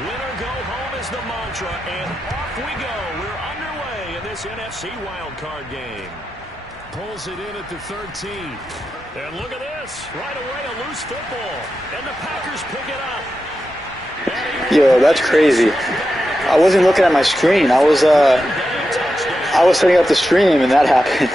Winner go home is the mantra, and off we go. We're underway in this NFC wildcard game. Pulls it in at the 13. And look at this. Right away, a loose football. And the Packers pick it up. Yo, that's crazy. I wasn't looking at my screen. I was setting up the stream, and that happened.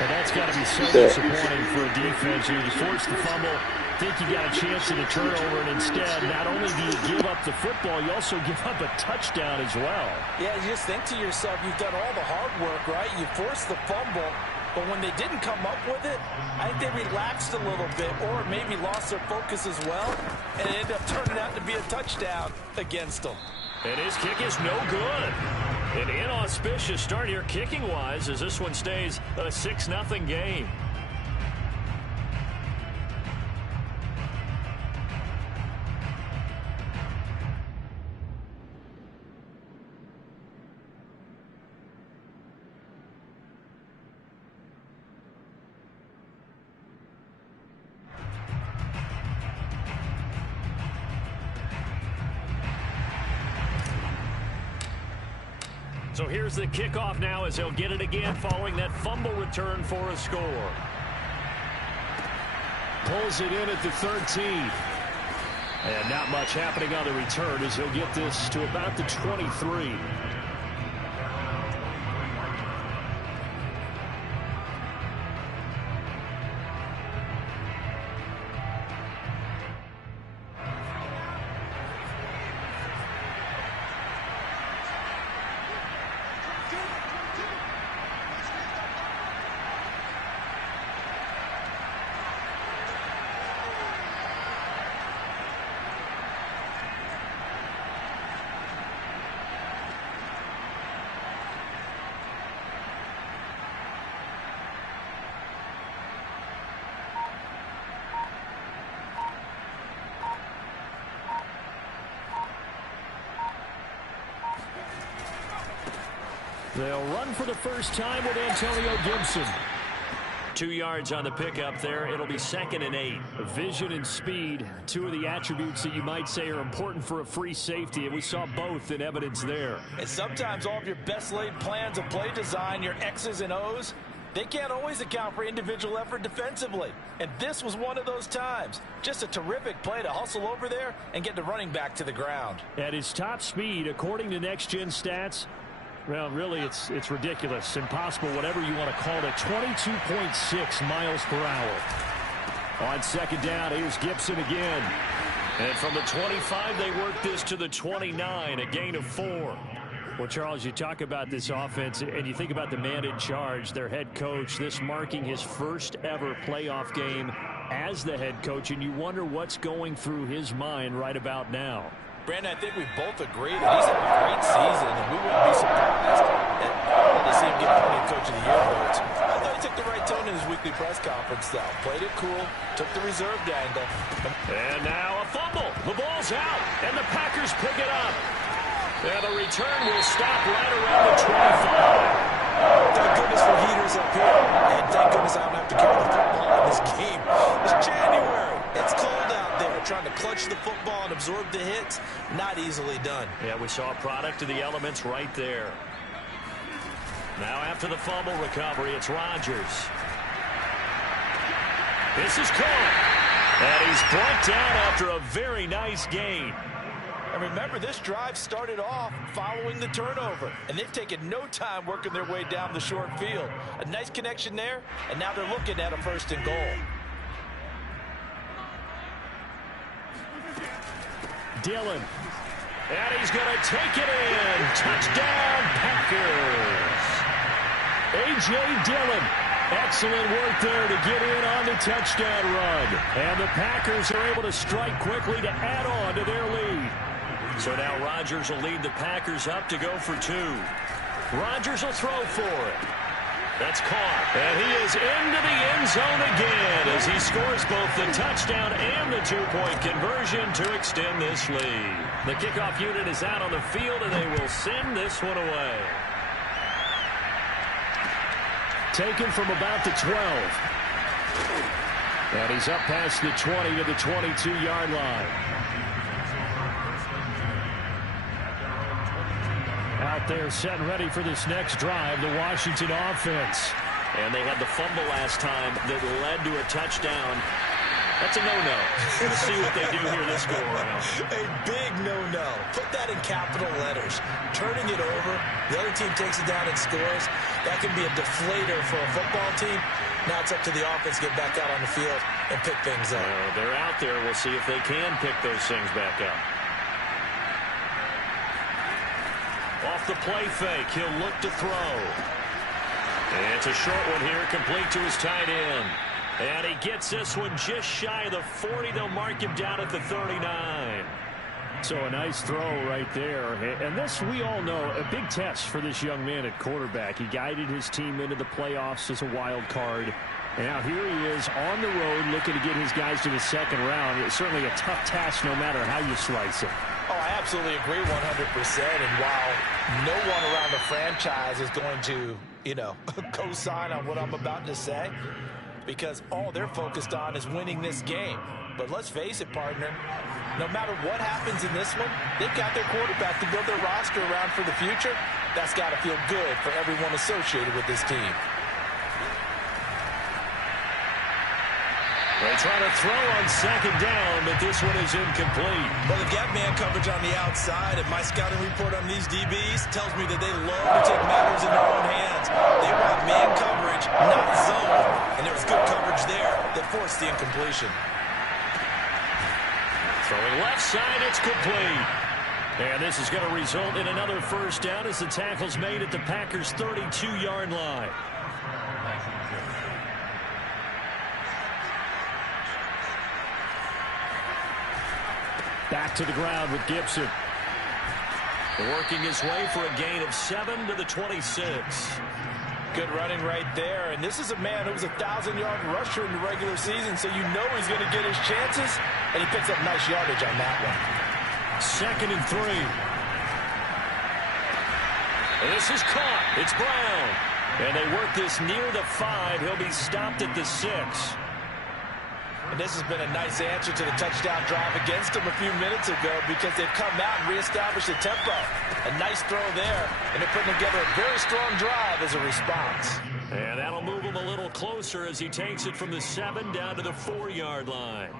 And that's got to be so disappointing for a defense. You force the fumble, think you got a chance at a turnover, and instead, not only do you give up the football, you also give up a touchdown as well. Yeah, you just think to yourself, you've done all the hard work, right? You forced the fumble, but when they didn't come up with it, I think they relaxed a little bit or maybe lost their focus as well, and it ended up turning out to be a touchdown against them. And his kick is no good. An inauspicious start here kicking-wise as this one stays a 6-0 game. So here's the kickoff now as they'll get it again following that fumble return for a score. Pulls it in at the 13. And not much happening on the return as he'll get this to about the 23. They'll run for the first time with Antonio Gibson. 2 yards on the pickup there. It'll be 2nd and 8. Vision and speed, two of the attributes that you might say are important for a free safety, and we saw both in evidence there. And sometimes all of your best laid plans of play design, your X's and O's, they can't always account for individual effort defensively. And this was one of those times. Just a terrific play to hustle over there and get the running back to the ground. At his top speed, according to Next Gen Stats, well, really, it's ridiculous, impossible, whatever you want to call it, 22.6 miles per hour. On 2nd down, here's Gibson again. And from the 25, they work this to the 29, a gain of 4. Well, Charles, you talk about this offense, and you think about the man in charge, their head coach, this marking his first ever playoff game as the head coach, and you wonder what's going through his mind right about now. Brandon, I think we both agree that he's had a great season, and we wouldn't be surprised to see him get named Coach of the Year votes. I thought he took the right tone in his weekly press conference, though. Played it cool, took the reserved angle. And now a fumble. The ball's out, and the Packers pick it up. And the return will stop right around the 25. Thank goodness for heaters up here, and thank goodness I don't have to carry the football in this game. It's January. It's cold out there. Trying to clutch the football and absorb the hits, not easily done. Yeah, we saw a product of the elements right there. Now after the fumble recovery, it's Rodgers. This is caught. And he's brought down after a very nice gain. And remember, this drive started off following the turnover, and they've taken no time working their way down the short field. A nice connection there, and now they're looking at a 1st and goal. Dillon. And he's going to take it in. Touchdown, Packers. A.J. Dillon. Excellent work there to get in on the touchdown run. And the Packers are able to strike quickly to add on to their lead. So now Rodgers will lead the Packers up to go for 2. Rodgers will throw for it. That's caught. And he is into the end zone again as he scores both the touchdown and the 2-point conversion to extend this lead. The kickoff unit is out on the field, and they will send this one away. Taken from about the 12. And he's up past the 20 to the 22-yard line. out there set and ready for this next drive, the Washington offense. And they had the fumble last time that led to a touchdown. That's a no-no. Let's see what they do here this go-around. A big no-no. Put that in capital letters. Turning it over, the other team takes it down and scores. That can be a deflator for a football team. Now it's up to the offense to get back out on the field and pick things up. They're out there. We'll see if they can pick those things back up. Off the play fake, he'll look to throw. And it's a short one here, complete to his tight end. And he gets this one just shy of the 40. They'll mark him down at the 39. So a nice throw right there. And this, we all know, a big test for this young man at quarterback. He guided his team into the playoffs as a wild card. And now here he is on the road looking to get his guys to the second round. It's certainly a tough task no matter how you slice it. Oh, I absolutely agree 100%. And while no one around the franchise is going to, co-sign on what I'm about to say, because all they're focused on is winning this game. But let's face it, partner, no matter what happens in this one, they've got their quarterback to build their roster around for the future. That's got to feel good for everyone associated with this team. They try to throw on second down, but this one is incomplete. Well, they've got man coverage on the outside, and my scouting report on these DBs tells me that they love to take matters in their own hands. They want man coverage, not zone, and there was good coverage there that forced the incompletion. Throwing left side, it's complete. And this is going to result in another first down as the tackle's made at the Packers' 32-yard line. Back to the ground with Gibson. Working his way for a gain of 7 to the 26. Good running right there. And this is a man who was a 1,000-yard rusher in the regular season, so you know he's going to get his chances. And he picks up nice yardage on that one. 2nd and 3. And this is caught. It's Brown. And they work this near the 5. He'll be stopped at the 6. And this has been a nice answer to the touchdown drive against them a few minutes ago because they've come out and reestablished the tempo. A nice throw there, and they're putting together a very strong drive as a response. And that'll move him a little closer as he takes it from the 7 down to the 4-yard line.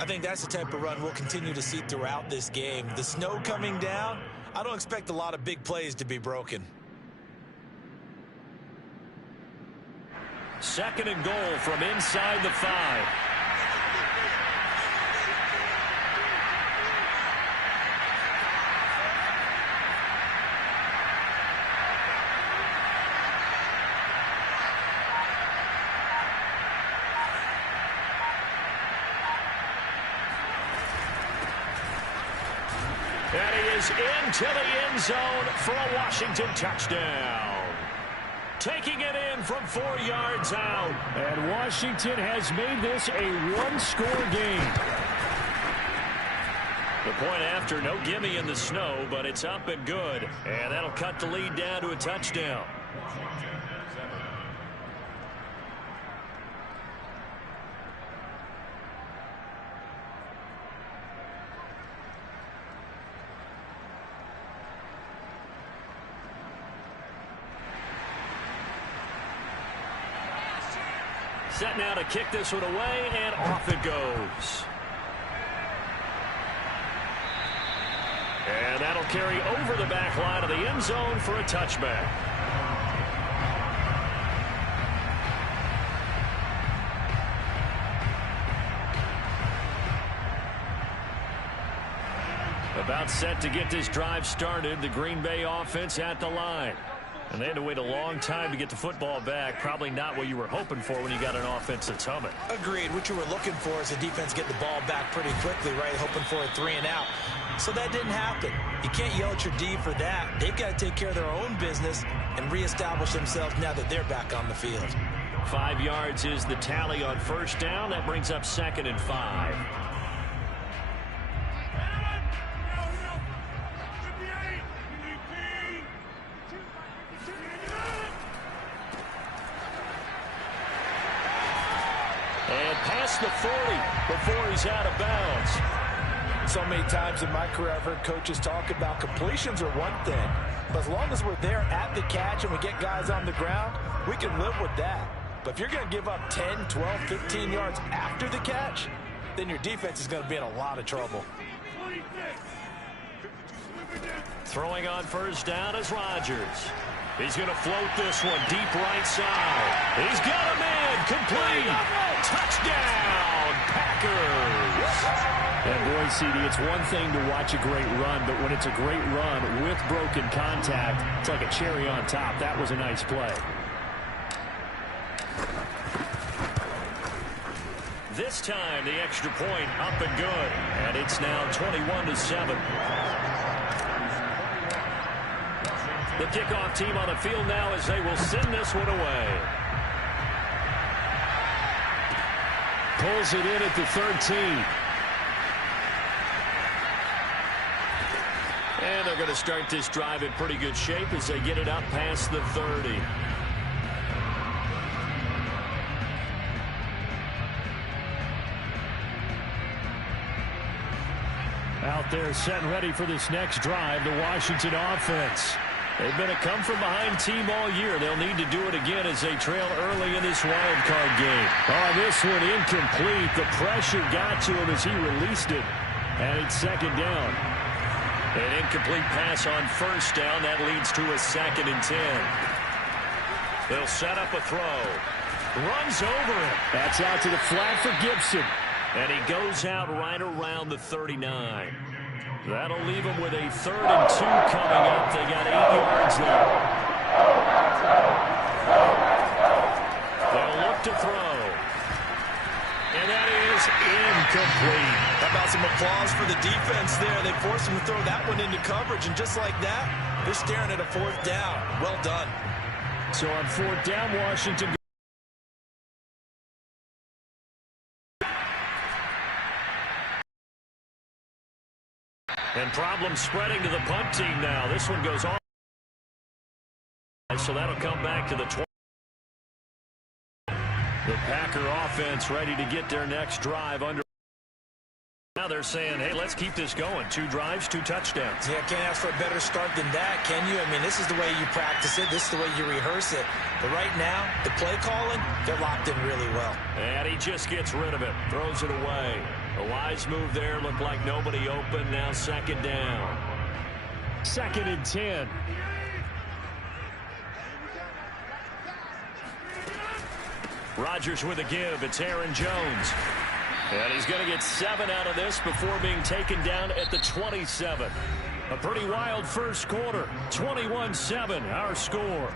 I think that's the type of run we'll continue to see throughout this game. The snow coming down, I don't expect a lot of big plays to be broken. 2nd and goal from inside the 5. And he is into the end zone for a Washington touchdown. Taking it in from 4 yards out. And Washington has made this a one-score game. The point after, no gimme in the snow, but it's up and good. And that'll cut the lead down to a touchdown. Set now to kick this one away, and off it goes. And that'll carry over the back line of the end zone for a touchback. About set to get this drive started, the Green Bay offense at the line. And they had to wait a long time to get the football back. Probably not what you were hoping for when you got an offense that's humming. Agreed. What you were looking for is the defense getting the ball back pretty quickly, right? Hoping for a 3 and out. So that didn't happen. You can't yell at your D for that. They've got to take care of their own business and reestablish themselves now that they're back on the field. 5 yards is the tally on first down. That brings up 2nd and 5. And past the 40 before he's out of bounds. So many times in my career I've heard coaches talk about completions are one thing, But as long as we're there at the catch and we get guys on the ground, we can live with that. But if you're going to give up 10, 12, 15 yards after the catch, then your defense is going to be in a lot of trouble. Throwing on first down is Rodgers. He's going to float this one deep right side. He's got a man. Complete. Touchdown, Packers. And boy, CD, it's one thing to watch a great run, but when it's a great run with broken contact, it's like a cherry on top. That was a nice play. This time, the extra point up and good. And it's now 21-7. The kickoff team on the field now as they will send this one away. Pulls it in at the 13. And they're going to start this drive in pretty good shape as they get it up past the 30. Out there set and ready for this next drive, the Washington offense. They've been a come-from-behind team all year. They'll need to do it again as they trail early in this wild card game. Oh, this one incomplete. The pressure got to him as he released it. And it's second down. An incomplete pass on first down. That leads to a 2nd and 10. They'll set up a throw. Runs over it. That's out to the flat for Gibson. And he goes out right around the 39. That'll leave him with a 3rd and 2 coming up. They got 8 yards there. They'll look to throw. And that is incomplete. How about some applause for the defense there? They forced him to throw that one into coverage, and just like that, they're staring at a 4th down. Well done. So on 4th down, Washington. And problems spreading to the punt team now. This one goes on. So that'll come back to the 20. The Packer offense ready to get their next drive under. Now they're saying, hey, let's keep this going. 2 drives, 2 touchdowns. Yeah, can't ask for a better start than that, can you? I mean, this is the way you practice it. This is the way you rehearse it. But right now, the play calling, they're locked in really well. And he just gets rid of it. Throws it away. A wise move there. Looked like nobody open. Now 2nd down. 2nd and 10. Rodgers with a give. It's Aaron Jones. And he's going to get 7 out of this before being taken down at the 27. A pretty wild first quarter. 21-7, our score.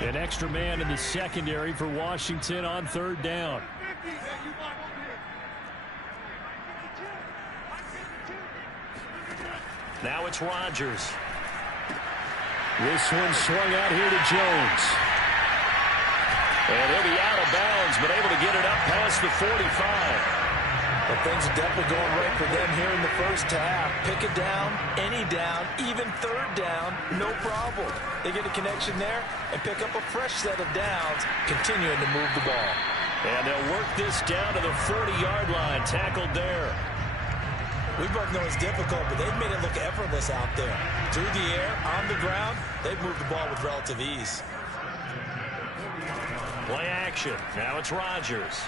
An extra man in the secondary for Washington on 3rd down. Now it's Rodgers. This one swung out here to Jones. And he'll be out of bounds, but able to get it up past the 45. But things are definitely going right for them here in the first half. Pick it down, any down, even 3rd down, no problem. They get a connection there and pick up a fresh set of downs, continuing to move the ball. And they'll work this down to the 40-yard line, tackled there. We both know it's difficult, but they've made it look effortless out there. Through the air, on the ground, they've moved the ball with relative ease. Play action. Now it's Rodgers.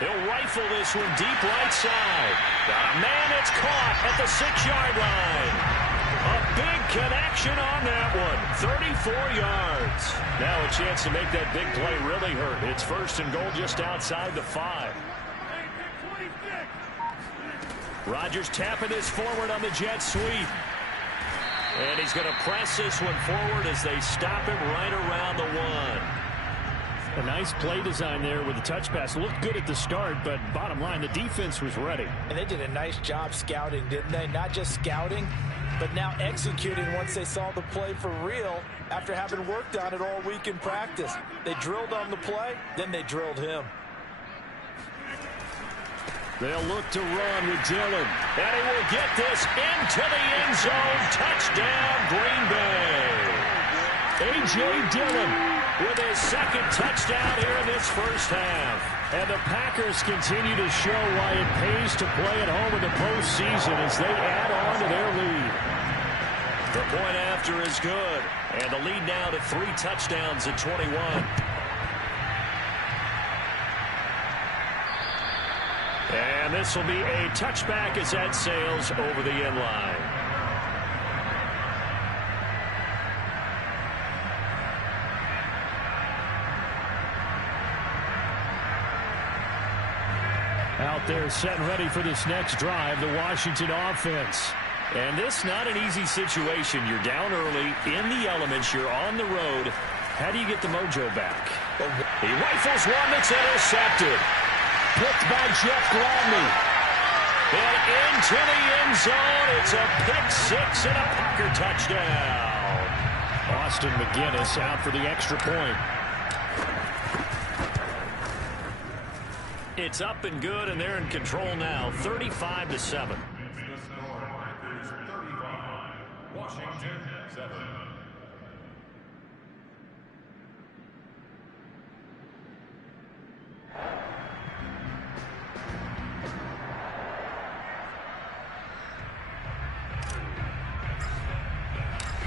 He'll rifle this one deep right side. Got a man that's caught at the 6-yard line. A big connection on that one. 34 yards. Now a chance to make that big play really hurt. It's 1st and goal just outside the 5. Rodgers tapping this forward on the jet sweep. And he's going to press this one forward as they stop him right around the 1. A nice play design there with the touch pass. Looked good at the start, but bottom line, the defense was ready. And they did a nice job scouting, didn't they? Not just scouting, but now executing once they saw the play for real after having worked on it all week in practice. They drilled on the play, then they drilled him. They'll look to run with Dillon. And he will get this into the end zone. Touchdown, Green Bay. A.J. Dillon with his second touchdown here in this first half. And the Packers continue to show why it pays to play at home in the postseason as they add on to their lead. The point after is good. And the lead now to 3 touchdowns at 21. And this will be a touchback as that sails over the end line. Out there set and ready for this next drive, the Washington offense. And this not an easy situation. You're down early, in the elements, you're on the road. How do you get the mojo back? He rifles one that's intercepted. Picked by Jeff Gladney. And into the end zone. It's a pick 6 and a Packer touchdown. Austin McGinnis out for the extra point. It's up and good, and they're in control now, 35-7. Washington 7.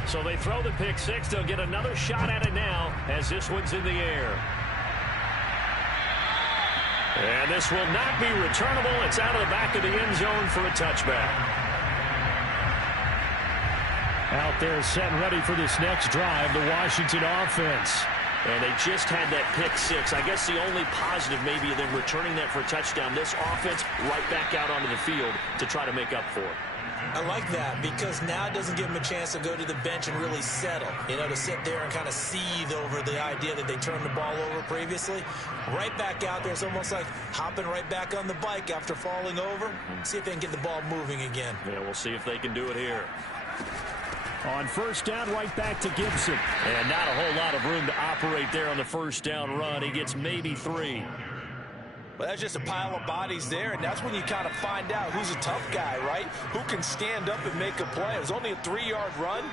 So they throw the pick 6. They'll get another shot at it now as this one's in the air. And this will not be returnable. It's out of the back of the end zone for a touchback. Out there set and ready for this next drive, the Washington offense. And they just had that pick 6. I guess the only positive maybe of them returning that for a touchdown. This offense right back out onto the field to try to make up for it. I like that because now it doesn't give them a chance to go to the bench and really settle. You know, to sit there and kind of seethe over the idea that they turned the ball over previously. Right back out there. It's almost like hopping right back on the bike after falling over. See if they can get the ball moving again. Yeah, we'll see if they can do it here. On first down, right back to Gibson. And not a whole lot of room to operate there on the first down run. He gets maybe 3. Well, that's just a pile of bodies there, and that's when you kind of find out who's a tough guy, right? Who can stand up and make a play. It was only a 3-yard run,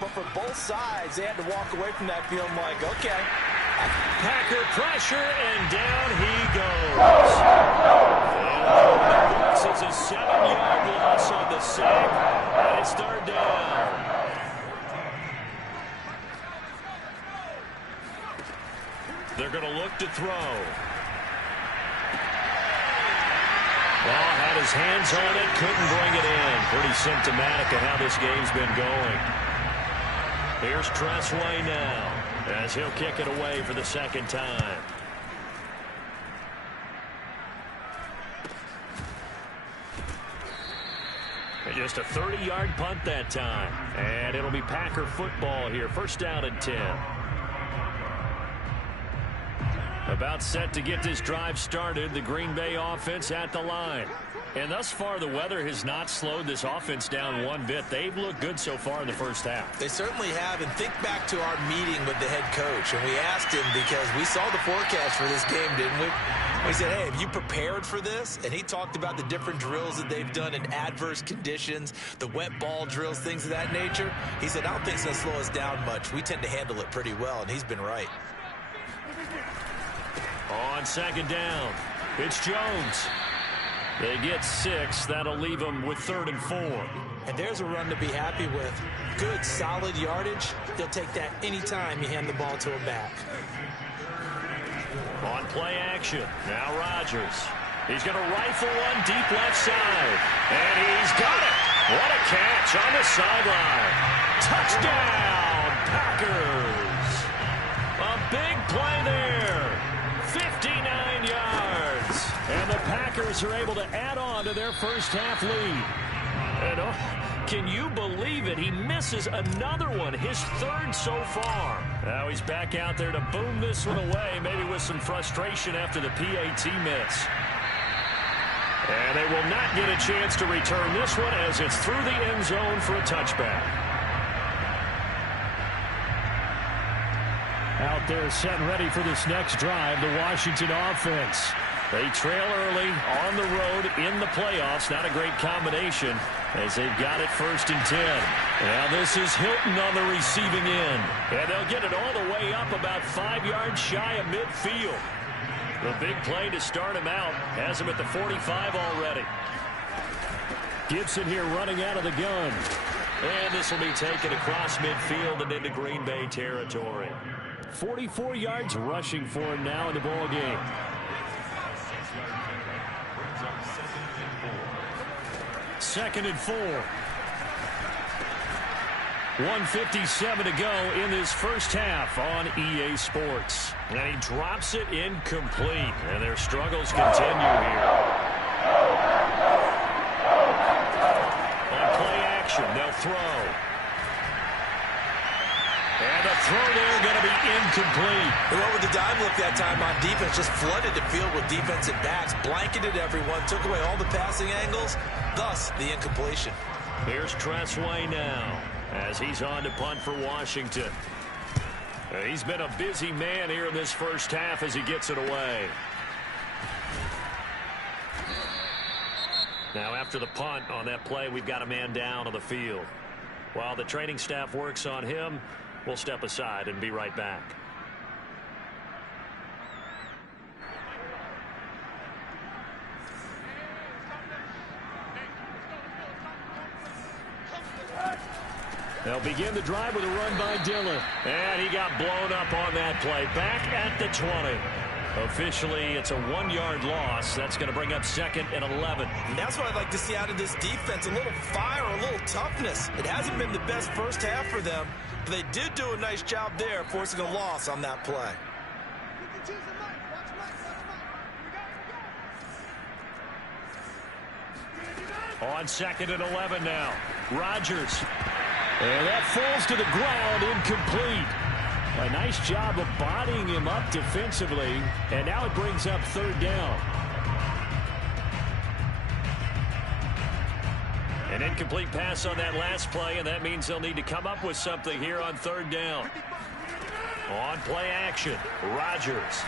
but for both sides, they had to walk away from that feeling like, okay. Packer pressure, and down he goes. This is a 7-yard loss on the sack, and it's 3rd down. They're going to look to throw. Ball had his hands on it, couldn't bring it in. Pretty symptomatic of how this game's been going. Here's Tressway now as he'll kick it away for the second time. And just a 30-yard punt that time. And it'll be Packer football here. First down and 10. About set to get this drive started, the Green Bay offense at the line. And thus far, the weather has not slowed this offense down one bit. They've looked good so far in the first half. They certainly have. And think back to our meeting with the head coach. And we asked him because we saw the forecast for this game, didn't we? We said, hey, have you prepared for this? And he talked about the different drills that they've done in adverse conditions, the wet ball drills, things of that nature. He said, I don't think it's going to slow us down much. We tend to handle it pretty well, and he's been right. On second down, it's Jones. They get 6. That'll leave them with 3rd and 4. And there's a run to be happy with. Good, solid yardage. They'll take that anytime you hand the ball to a back. On play action, now Rodgers. He's going to rifle one deep left side. And he's got it. What a catch on the sideline. Touchdown, Packers. A big play there. 59 yards. And the Packers are able to add on to their first half lead. And can you believe it? He misses another one, his 3rd so far. Now he's back out there to boom this one away, maybe with some frustration after the PAT miss. And they will not get a chance to return this one as it's through the end zone for a touchback. Out there set and ready for this next drive, the Washington offense. They trail early on the road in the playoffs. Not a great combination as they've got it 1st and 10. Now this is Hilton on the receiving end. And they'll get it all the way up about 5 yards shy of midfield. The big play to start him out has him at the 45 already. Gibson here running out of the gun. And this will be taken across midfield and into Green Bay territory. 44 yards rushing for him now in the ball game. Second and 4. 1:57 to go in this first half on EA Sports. And he drops it incomplete. And their struggles continue here. On play action, they'll throw. And the throw there going to be incomplete. They went with the dime look that time on defense. Just flooded the field with defensive backs. Blanketed everyone. Took away all the passing angles. Thus, the incompletion. Here's Tressway now as he's on to punt for Washington. He's been a busy man here in this first half as he gets it away. Now after the punt on that play, we've got a man down on the field. While the training staff works on him, we'll step aside and be right back. They'll begin the drive with a run by Dillon. And he got blown up on that play. Back at the 20. Officially, it's a 1-yard loss. That's going to bring up 2nd and 11. And that's what I'd like to see out of this defense. A little fire, a little toughness. It hasn't been the best first half for them, but they did do a nice job there, forcing a loss on that play. On 2nd and 11 now. Rodgers. And that falls to the ground, incomplete. A nice job of bodying him up defensively. And now it brings up 3rd down. An incomplete pass on that last play, and that means they'll need to come up with something here on 3rd down. On play action, Rodgers.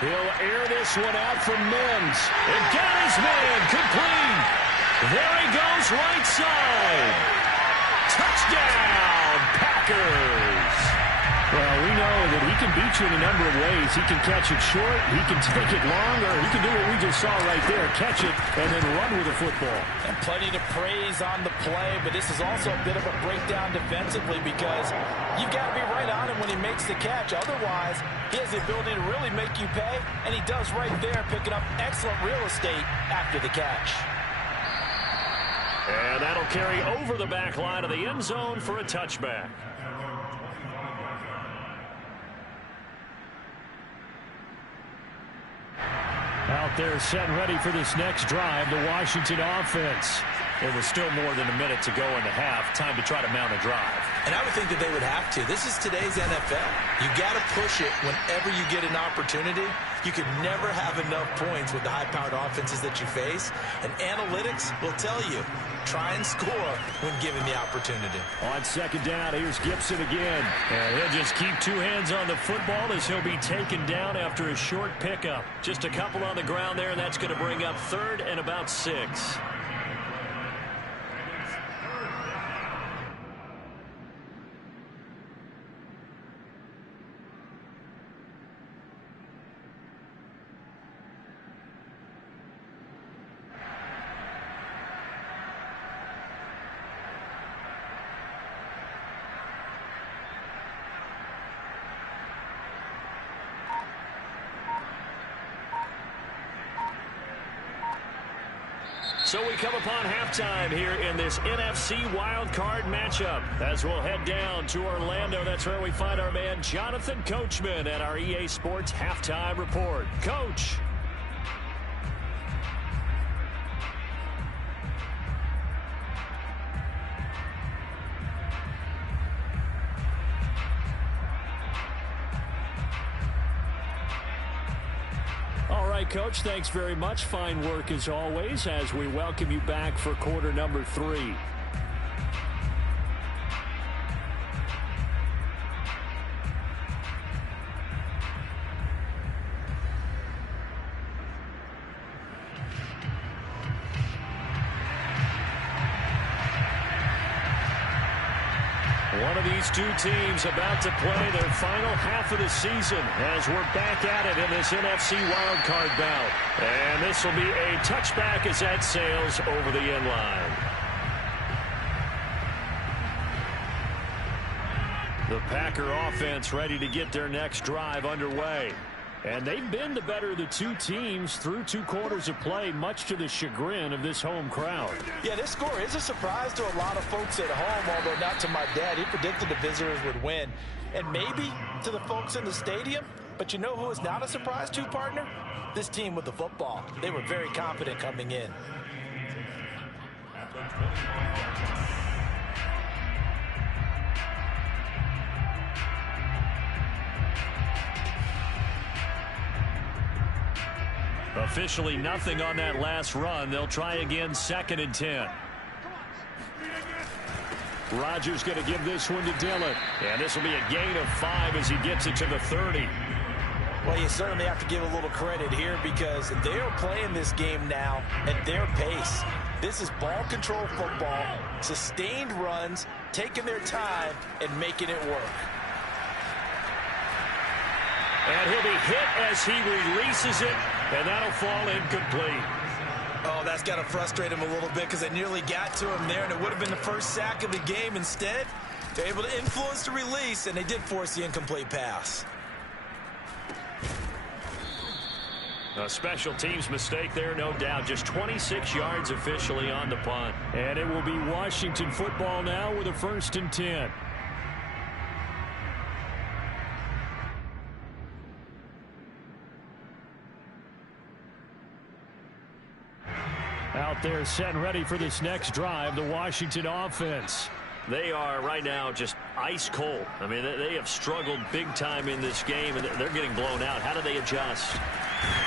He'll air this one out from Mims. And got his man complete. There he goes, right side. Touchdown, Packers. Well, we know that he can beat you in a number of ways. He can catch it short, he can take it long, or he can do what we just saw right there, catch it and then run with the football. And plenty to praise on the play, but this is also a bit of a breakdown defensively because you've got to be right on him when he makes the catch. Otherwise, he has the ability to really make you pay, and he does right there, picking up excellent real estate after the catch. And that'll carry over the back line of the end zone for a touchback. Out there set and ready for this next drive, the Washington offense. There was still more than a minute to go in the half. Time to try to mount a drive. And I would think that they would have to. This is today's NFL. You got to push it whenever you get an opportunity. You can never have enough points with the high-powered offenses that you face. And analytics will tell you, try and score when given the opportunity. On 2nd down, here's Gibson again. And he'll just keep 2 hands on the football as he'll be taken down after a short pickup. Just a couple on the ground there, and that's going to bring up 3rd and about 6. So we come upon halftime here in this NFC wildcard matchup as we'll head down to Orlando. That's where we find our man Jonathan Coachman at our EA Sports Halftime Report. Coach. Coach, thanks very much. Fine work as always as we welcome you back for quarter number 3. One of these two teams about to play their final half of the season as we're back at it in this NFC wildcard bout. And this will be a touchback as that sails over the end line. The Packer offense ready to get their next drive underway. And they've been the better of the two teams through 2 quarters of play, much to the chagrin of this home crowd. Yeah, this score is a surprise to a lot of folks at home, although not to my dad. He predicted the visitors would win. And maybe to the folks in the stadium. But you know who is not a surprise to, partner? This team with the football. They were very confident coming in. Officially nothing on that last run. They'll try again, 2nd and 10. Rodgers going to give this one to Dillon. And this will be a gain of 5 as he gets it to the 30. Well, you certainly have to give a little credit here because they are playing this game now at their pace. This is ball control football, sustained runs, taking their time and making it work. And he'll be hit as he releases it, and that'll fall incomplete. Oh, that's got to frustrate him a little bit because they nearly got to him there, and it would have been the first sack of the game. Instead, they're able to influence the release, and they did force the incomplete pass. A special teams mistake there, no doubt. Just 26 yards officially on the punt. And it will be Washington football now with a 1st and 10. Out there set and ready for this next drive, the Washington offense. They are right now just ice cold. I mean, they have struggled big time in this game, and they're getting blown out. How do they adjust?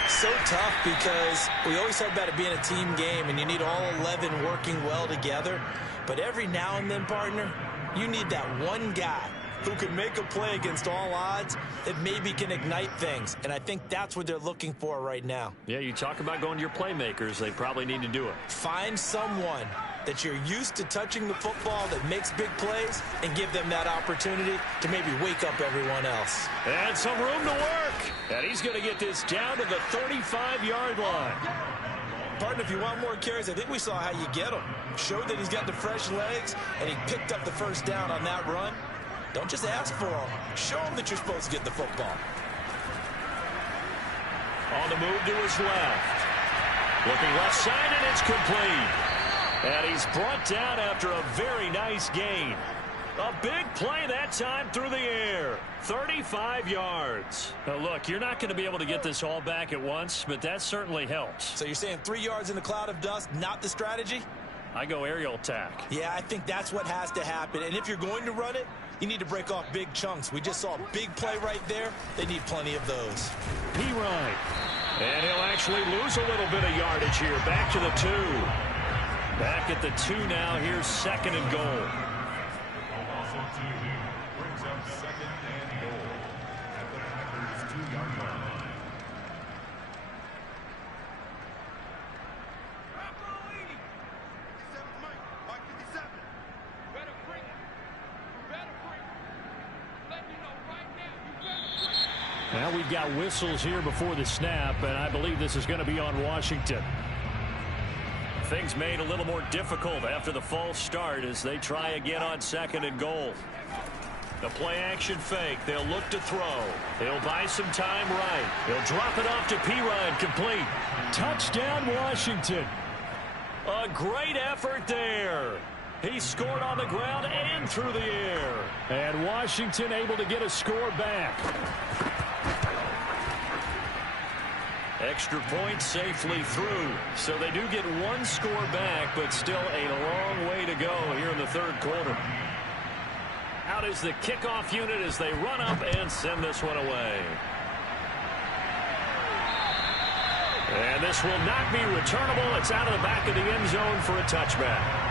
So tough because we always talk about it being a team game, and you need all 11 working well together. But every now and then, partner, you need that one guy who can make a play against all odds that maybe can ignite things. And I think that's what they're looking for right now. Yeah, you talk about going to your playmakers. They probably need to do it. Find someone that you're used to touching the football that makes big plays and give them that opportunity to maybe wake up everyone else. And some room to work. And he's going to get this down to the 35-yard line. Partner, if you want more carries, I think we saw how you get them. Showed that he's got the fresh legs, and he picked up the first down on that run. Don't just ask for them. Show them that you're supposed to get the football. On the move to his left. Looking left side, and it's complete. And he's brought down after a very nice gain. A big play that time through the air. 35 yards. Now look, you're not going to be able to get this all back at once, but that certainly helps. So you're saying 3 yards in the cloud of dust, not the strategy? I go aerial attack. Yeah, I think that's what has to happen. And if you're going to run it, you need to break off big chunks. We just saw a big play right there. They need plenty of those. P-Ryan. And he'll actually lose a little bit of yardage here. Back to the 2. Back at the 2 now. Here's 2nd and goal. Also 2 brings up 2nd and goal at the Packers' 2-yard line. Now we've got whistles here before the snap, and I believe this is going to be on Washington. Things made a little more difficult after the false start as they try again on 2nd and goal. The play action fake. They'll look to throw. They'll buy some time right. They'll drop it off to P-Ryan, complete. Touchdown, Washington. A great effort there. He scored on the ground and through the air. And Washington able to get a score back. Extra point safely through. So they do get 1 score back, but still a long way to go here in the 3rd quarter. Out is the kickoff unit as they run up and send this one away. And this will not be returnable. It's out of the back of the end zone for a touchback.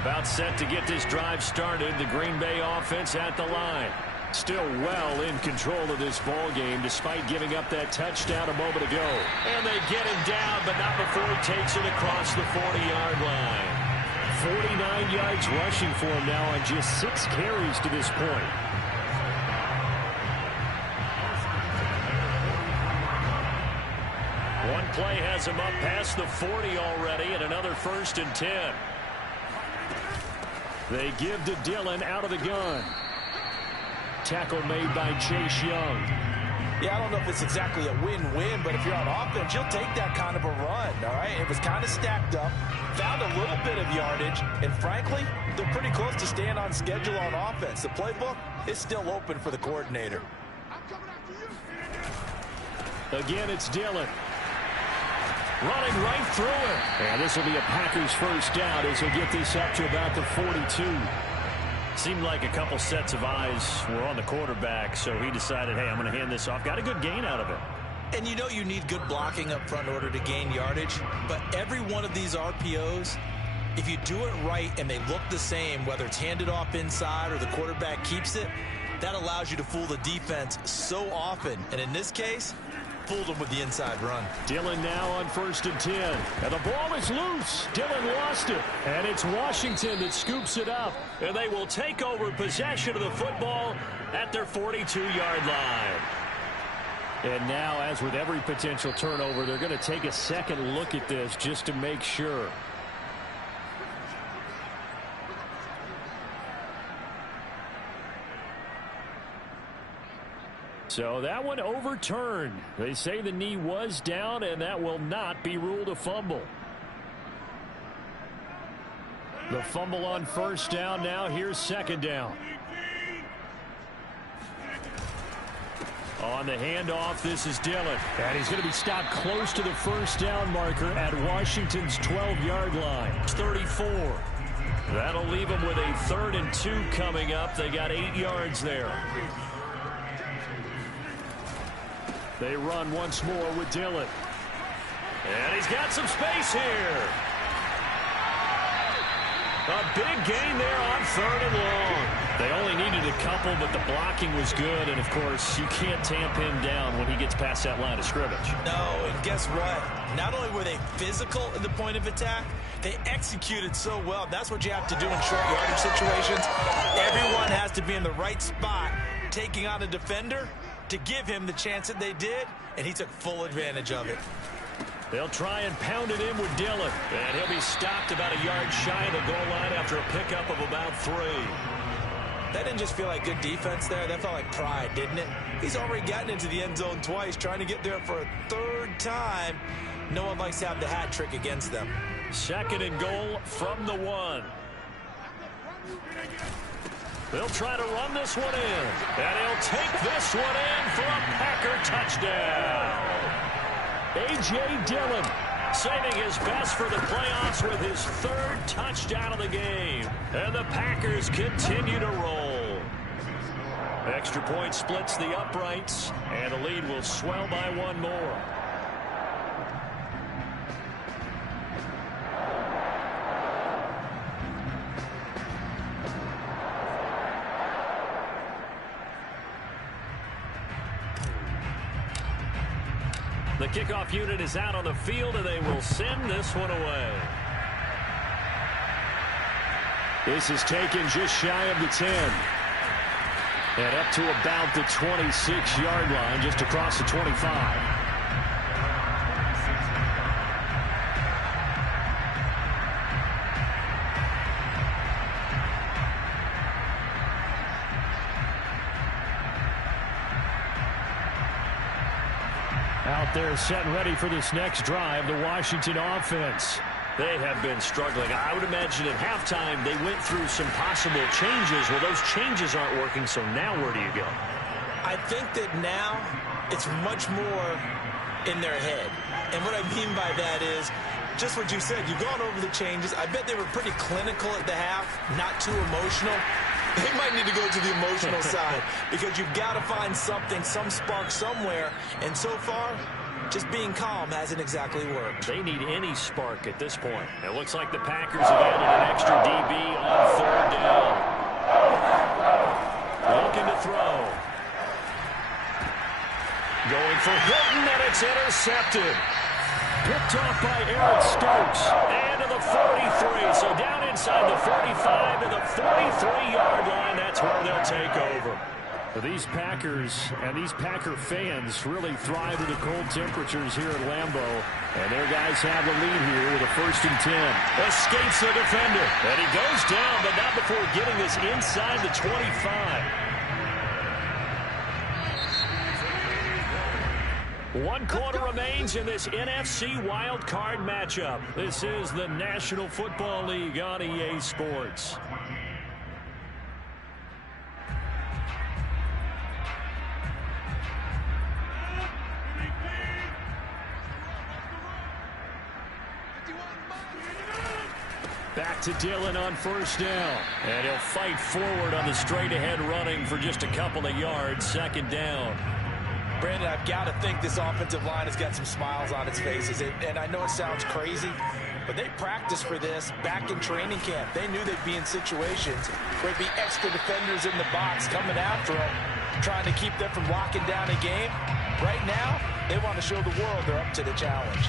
About set to get this drive started. The Green Bay offense at the line. Still well in control of this ball game despite giving up that touchdown a moment ago. And they get him down, but not before he takes it across the 40-yard line. 49 yards rushing for him now on just 6 carries to this point. One play has him up past the 40 already, and another 1st and 10. They give to Dillon out of the gun. Tackle made by Chase Young. Yeah, I don't know if it's exactly a win-win, but if you're on offense, you'll take that kind of a run, all right? It was kind of stacked up, found a little bit of yardage, and frankly, they're pretty close to staying on schedule on offense. The playbook is still open for the coordinator. Again, it's Dillon. Running right through it. And this will be a Packers first down as he'll get this up to about the 42. Seemed like a couple sets of eyes were on the quarterback, so he decided, hey, I'm going to hand this off. Got a good gain out of it. And you know you need good blocking up front in order to gain yardage, but every one of these RPOs, if you do it right and they look the same, whether it's handed off inside or the quarterback keeps it, that allows you to fool the defense so often. And in this case, fooled them with the inside run. Dillon now on 1st and 10. And the ball is loose. Dillon lost it. And it's Washington that scoops it up. And they will take over possession of the football at their 42-yard line. And now, as with every potential turnover, they're going to take a second look at this just to make sure. So that one overturned. They say the knee was down, and that will not be ruled a fumble. The fumble on 1st down now. Here's 2nd down. On the handoff, this is Dillon. And he's going to be stopped close to the 1st down marker at Washington's 12-yard line. It's 34. That'll leave them with a 3rd and 2 coming up. They got 8 yards there. They run once more with Dillon. And he's got some space here. A big gain there on 3rd and long. They only needed a couple, but the blocking was good. And, of course, you can't tamp him down when he gets past that line of scrimmage. No, and guess what? Not only were they physical at the point of attack, they executed so well. That's what you have to do in short yardage situations. Everyone has to be in the right spot, taking on a defender to give him the chance that they did, and he took full advantage of it. They'll try and pound it in with Dillon, and he'll be stopped about a yard shy of the goal line after a pickup of about 3. That didn't just feel like good defense there. That felt like pride, didn't it? He's already gotten into the end zone twice, trying to get there for a 3rd time. No one likes to have the hat trick against them. 2nd and goal from the 1. They'll try to run this one in. And he'll take this one in for a Packer touchdown. A.J. Dillon saving his best for the playoffs with his 3rd touchdown of the game. And the Packers continue to roll. Extra point splits the uprights, and the lead will swell by 1 more. The kickoff unit is out on the field, and they will send this one away. This is taken just shy of the 10. And up to about the 26-yard line, just across the 25. Out there set and ready for this next drive, the Washington offense. They have been struggling. I would imagine at halftime they went through some possible changes. Well, those changes aren't working, so now where do you go? I think that now it's much more in their head. And what I mean by that is just what you said. You've gone over the changes. I bet they were pretty clinical at the half, not too emotional. They might need to go to the emotional side because you've got to find something, some spark somewhere. And so far, Just being calm hasn't exactly worked. They need any spark at this point. It looks like the Packers have added an extra DB on third down. Looking to throw. Going for Hilton, and it's intercepted. Picked off by Eric Stokes. And to the 43. So down inside the 45 to the 43-yard line. That's where they'll take over. These Packers and these Packer fans really thrive in the cold temperatures here at Lambeau. And their guys have the lead here with a 1st and 10. Escapes the defender. And he goes down, but not before getting this inside the 25. 1 quarter remains in this NFC wild card matchup. This is the National Football League on EA Sports. Back to Dillon on 1st down. And he'll fight forward on the straight-ahead running for just a couple of yards. 2nd down. Brandon, I've got to think this offensive line has got some smiles on its faces. And I know it sounds crazy, but they practiced for this back in training camp. They knew they'd be in situations where there'd be extra defenders in the box coming after them, trying to keep them from locking down a game. Right now, they want to show the world they're up to the challenge.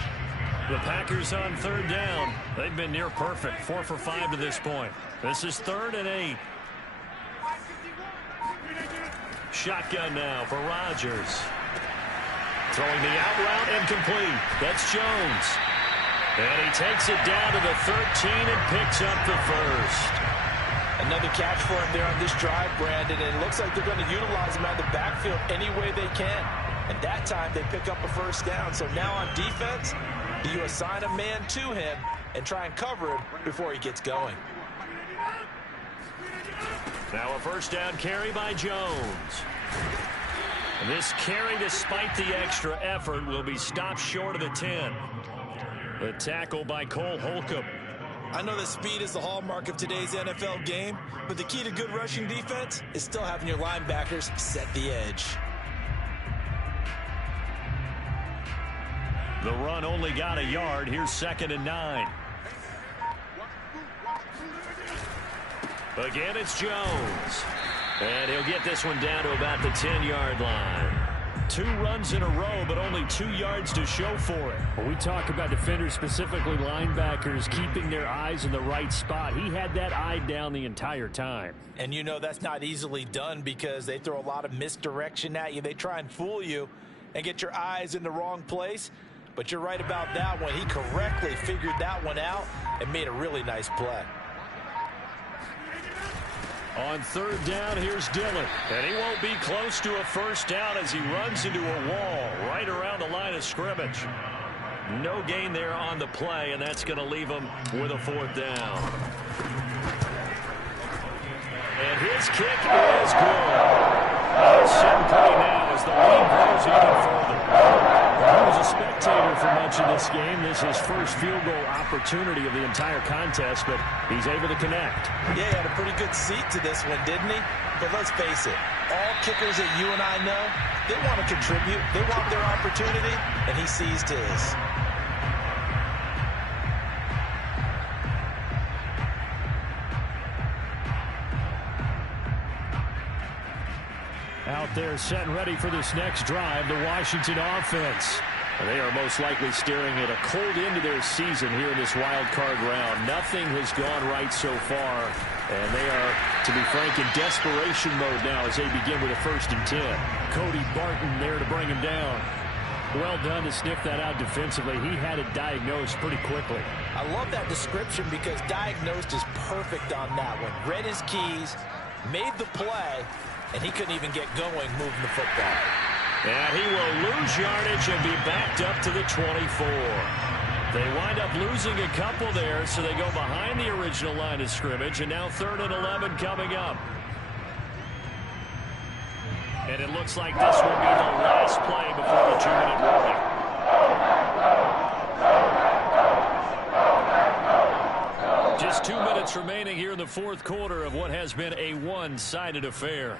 The Packers on 3rd down. They've been near perfect. 4 for 5 to this point. This is 3rd and 8. Shotgun now for Rodgers. Throwing the out route incomplete. That's Jones. And he takes it down to the 13 and picks up the 1st. Another catch for him there on this drive, Brandon. And it looks like they're going to utilize him out of the backfield any way they can. And that time they pick up a 1st down. So now on defense, do you assign a man to him and try and cover him before he gets going? Now a 1st down carry by Jones. This carry, despite the extra effort, will be stopped short of the 10. The tackle by Cole Holcomb. I know that speed is the hallmark of today's NFL game, but the key to good rushing defense is still having your linebackers set the edge. The run only got a yard. Here's 2nd and 9. Again, it's Jones. And he'll get this one down to about the 10-yard line. 2 runs in a row, but only 2 yards to show for it. When we talk about defenders, specifically linebackers, keeping their eyes in the right spot, he had that eye down the entire time. And you know that's not easily done because they throw a lot of misdirection at you. They try and fool you and get your eyes in the wrong place. But you're right about that one. He correctly figured that one out and made a really nice play. On 3rd down, here's Dillon. And he won't be close to a 1st down as he runs into a wall right around the line of scrimmage. No gain there on the play, and that's going to leave him with a 4th down. And his kick is good. Sitting pretty now as the lead grows even further. He was a spectator for much of this game. This is his first field goal opportunity of the entire contest, but he's able to connect. Yeah, he had a pretty good seat to this one, didn't he? But let's face it, all kickers that you and I know, they want to contribute. They want their opportunity, and he seized his. Out there set and ready for this next drive, the Washington offense. They are most likely staring at a cold end to their season here in this wild card round. Nothing has gone right so far, and they are, to be frank, in desperation mode now as they begin with a 1st and 10. Cody Barton there to bring him down. Well done to sniff that out defensively. He had it diagnosed pretty quickly. I love that description because diagnosed is perfect on that one. Read his keys, made the play, and he couldn't even get going moving the football. And he will lose yardage and be backed up to the 24. They wind up losing a couple there, so they go behind the original line of scrimmage, and now 3rd and 11 coming up. And it looks like this will be the last play before the 2-minute warning. Just 2 minutes remaining here in the 4th quarter of what has been a one-sided affair.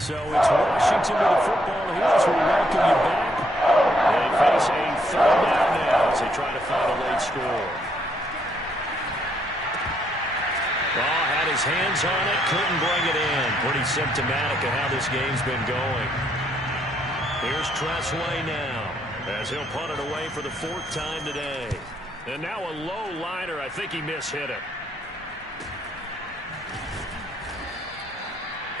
So it's Washington with the football here as we welcome you back. They face a third down now as they try to find a late score. Oh, had his hands on it, couldn't bring it in. Pretty symptomatic of how this game's been going. Here's Tressway now as he'll punt it away for the 4th time today. And now a low liner. I think he mishit it.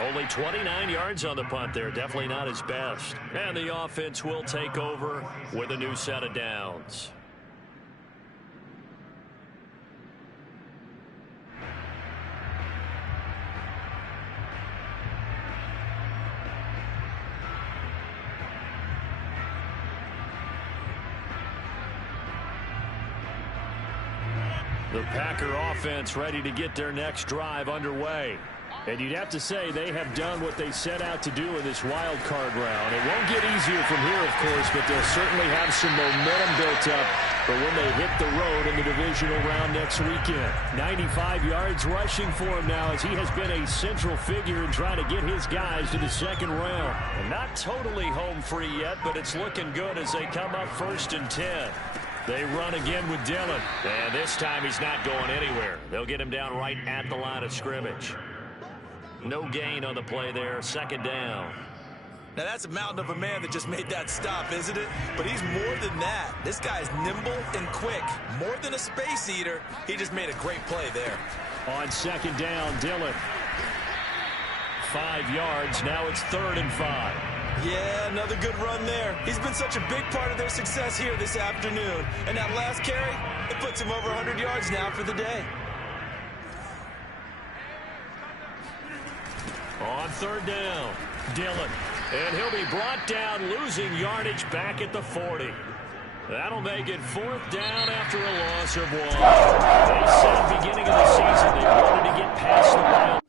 Only 29 yards on the punt there. Definitely not his best. And the offense will take over with a new set of downs. The Packer offense ready to get their next drive underway. And you'd have to say they have done what they set out to do in this wild card round. It won't get easier from here, of course, but they'll certainly have some momentum built up for when they hit the road in the divisional round next weekend. 95 yards rushing for him now as he has been a central figure in trying to get his guys to the 2nd round. And not totally home free yet, but it's looking good as they come up 1st and 10. They run again with Dillon. And this time he's not going anywhere. They'll get him down right at the line of scrimmage. No gain on the play there. 2nd down. Now that's a mountain of a man that just made that stop, isn't it? But he's more than that. This guy's nimble and quick. More than a space eater. He just made a great play there. On 2nd down, Dillon. 5 yards. Now it's 3rd and 5. Yeah, another good run there. He's been such a big part of their success here this afternoon. And that last carry, it puts him over 100 yards now for the day. On 3rd down, Dillon. And he'll be brought down, losing yardage back at the 40. That'll make it 4th down after a loss of 1. They said beginning of the season they wanted to get past the wild